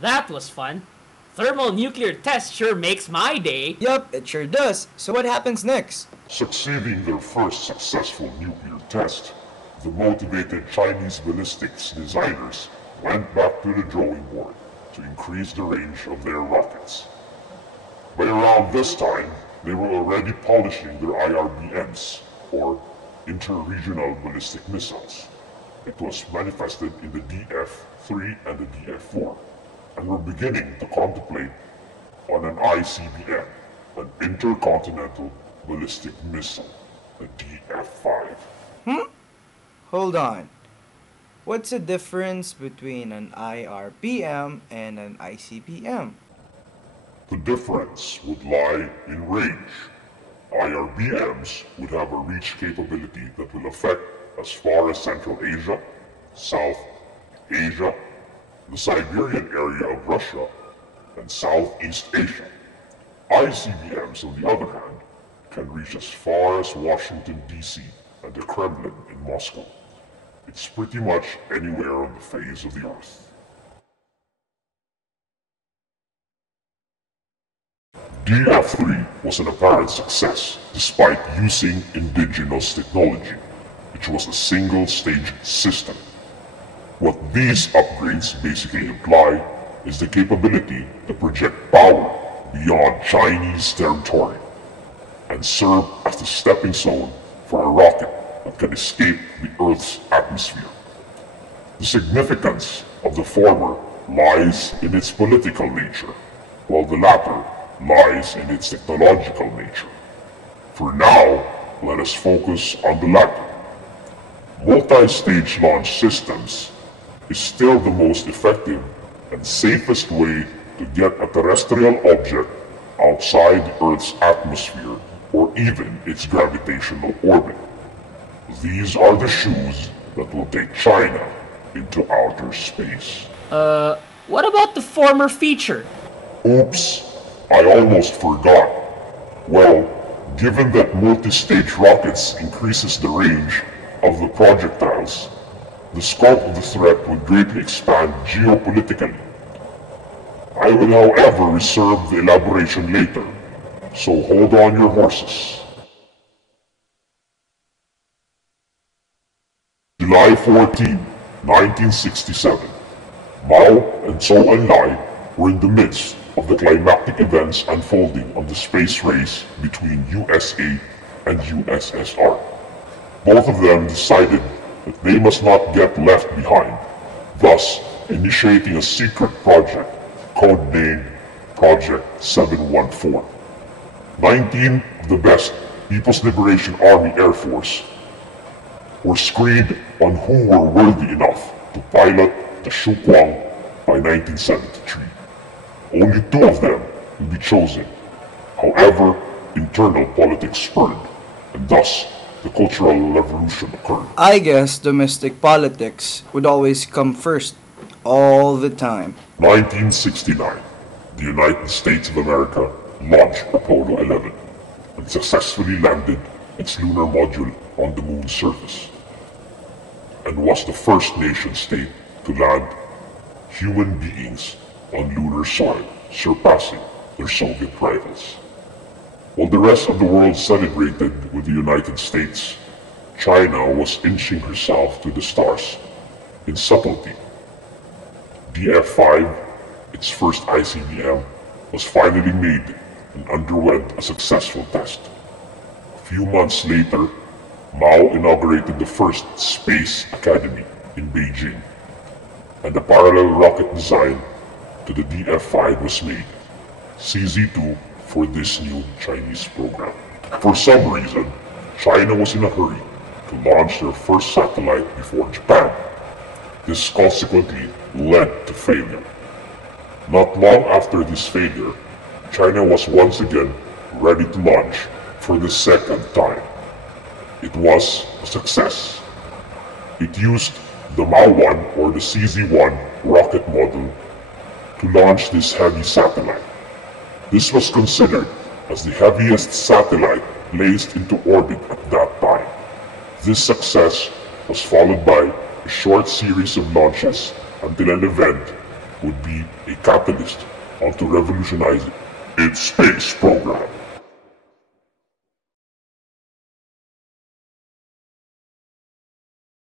That was fun. Thermal nuclear test sure makes my day. Yup, it sure does. So what happens next? Succeeding their first successful nuclear test, the motivated Chinese ballistics designers went back to the drawing board to increase the range of their rockets. By around this time, they were already polishing their IRBMs, or Inter-Regional Ballistic Missiles. It was manifested in the DF-3 and the DF-4, and were beginning to contemplate on an ICBM, an Intercontinental Ballistic Missile, the DF-5. Hold on. What's the difference between an IRBM and an ICBM? The difference would lie in range. IRBMs would have a reach capability that will affect as far as Central Asia, South Asia, the Siberian area of Russia, and Southeast Asia. ICBMs, on the other hand, can reach as far as Washington, D.C. and the Kremlin in Moscow. It's pretty much anywhere on the face of the Earth. DF-3 was an apparent success despite using indigenous technology, which was a single-stage system. What these upgrades basically imply is the capability to project power beyond Chinese territory and serve as the stepping stone for a rocket that can escape the Earth's atmosphere. The significance of the former lies in its political nature, while the latter lies in its technological nature. For now, let us focus on the latter. Multi-stage launch systems is still the most effective and safest way to get a terrestrial object outside the Earth's atmosphere or even its gravitational orbit. These are the shoes that will take China into outer space. What about the former feature? Oops, I almost forgot. Well, given that multi-stage rockets increases the range of the projectiles, the scope of the threat would greatly expand geopolitically. I will, however, reserve the elaboration later, so hold on your horses. July 14, 1967. Mao and Zhou Enlai were in the midst of the climactic events unfolding on the space race between USA and USSR. Both of them decided that they must not get left behind, thus initiating a secret project codenamed Project 714. 19 of the best People's Liberation Army Air Force were screened on who were worthy enough to pilot the Shukwang by 1973. Only 2 of them will be chosen. However, internal politics spurred, and thus the Cultural Revolution occurred. I guess domestic politics would always come first, all the time. 1969, the United States of America launched Apollo 11 and successfully landed its lunar module on the moon's surface, and was the first nation-state to land human beings on lunar soil, surpassing their Soviet rivals. While the rest of the world celebrated with the United States, China was inching herself to the stars in subtlety. DF-5, its first ICBM, was finally made and underwent a successful test. A few months later, Mao inaugurated the first Space Academy in Beijing, and a parallel rocket design to the DF-5 was made, CZ-2, for this new Chinese program. For some reason, China was in a hurry to launch their first satellite before Japan. This consequently led to failure. Not long after this failure, China was once again ready to launch for the second time. It was a success. It used the Mao-1 or the CZ-1 rocket model to launch this heavy satellite. This was considered as the heaviest satellite placed into orbit at that time. This success was followed by a short series of launches until an event would be a catalyst onto revolutionizing its space program.